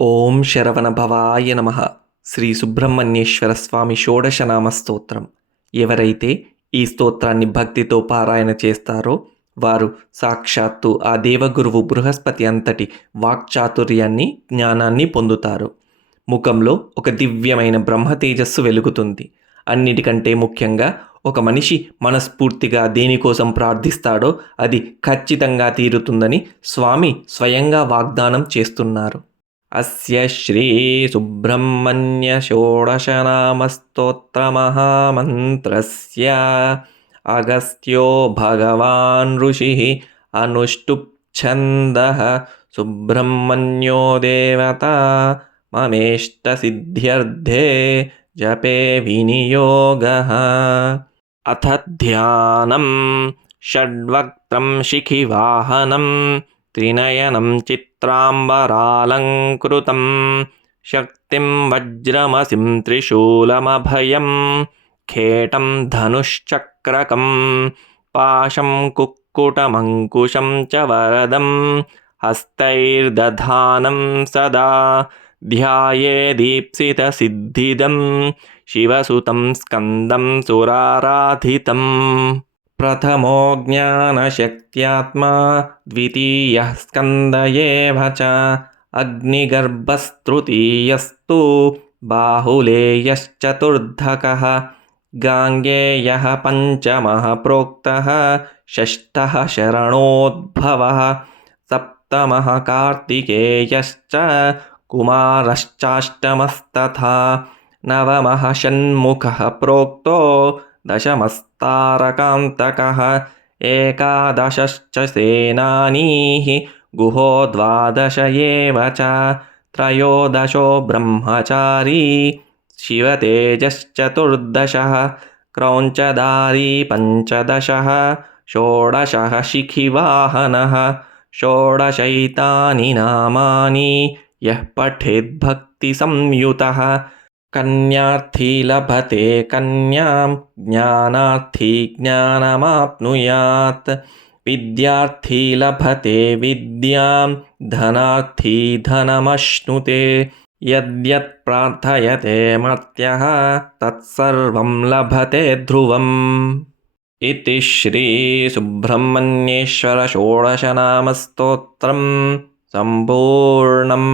ఓం శరవణభవాయ నమః. శ్రీ సుబ్రహ్మణ్యేశ్వర స్వామి షోడశనామ స్తోత్రం. ఎవరైతే ఈ స్తోత్రాన్ని భక్తితో పారాయణ చేస్తారో వారు సాక్షాత్తు ఆ దేవగురువు బృహస్పతి అంతటి వాక్చాతుర్యాన్ని, జ్ఞానాన్ని పొందుతారు. ముఖంలో ఒక దివ్యమైన బ్రహ్మ తేజస్సు వెలుగుతుంది. అన్నిటికంటే ముఖ్యంగా ఒక మనిషి మనస్ఫూర్తిగా దేనికోసం ప్రార్థిస్తాడో అది ఖచ్చితంగా తీరుతుందని స్వామి స్వయంగా వాగ్దానం చేస్తున్నారు. అస్య శ్రీ సుబ్రహ్మణ్య షోడశనామస్తోత్రమహామంత్రస్య అగస్త్యో భగవాన్ ఋషిః అనుష్టుప్ ఛందః సుబ్రహ్మణ్యో దేవతా మమేష్టసిద్ధ్యర్థే జపే వినియోగః. అథ ధ్యానం షడ్వక్త్రం శిఖివాహనం త్రినయనం చిత్రాంబరాలంకృతం శక్తిం వజ్రమసిం త్రిశూలమభయం ఖేటం ధనుశ్చక్రకం పాశం కుక్కుటమంకుశం చ వరదం హస్తైర్దధానం సదా ధ్యాయేదీప్సితసిద్ధిదం శివసుతం స్కందం సురారాధితం. ప్రథమో జ్ఞానశక్త్యాత్మా ద్వితీయః స్కంద ఏవ చ అగ్నిగర్భస్తృతీయస్తు బాహులేయశ్చతుర్థకః గాంగేయః పంచమః ప్రోక్తః షష్ఠః శరణోద్భవः సప్తమః కార్తికేయశ్చ కుమారశ్చాష్టమస్తథా నవమః షణ్ముఖः ప్రోక్తో దశమస్తారకాంతకः ఏకాదశశ్చ సేనానీః గుహో ద్వాదశ ఏవ చ త్రయోదశో బ్రహ్మచారీ శివతేజశ్చతుర్దశः క్రౌంచదారీ పంచదశः షోడశः శిఖివాహనः షోడశైతాని నామాని యః పఠేద్భక్తిసంయుతः కన్యార్థీ లభతే కన్యాం జ్ఞానార్థీ జ్ఞానమాప్నుయాత్ విద్యార్థీ లభతే విద్యాం ధనార్థీ ధనమశ్నుతే యద్యత్ ప్రార్థయతే మర్త్యః తత్సర్వం లభతే ధ్రువం. ఇతి శ్రీ సుబ్రహ్మణ్యేశ్వర షోడశనామ స్తోత్రం సంపూర్ణం.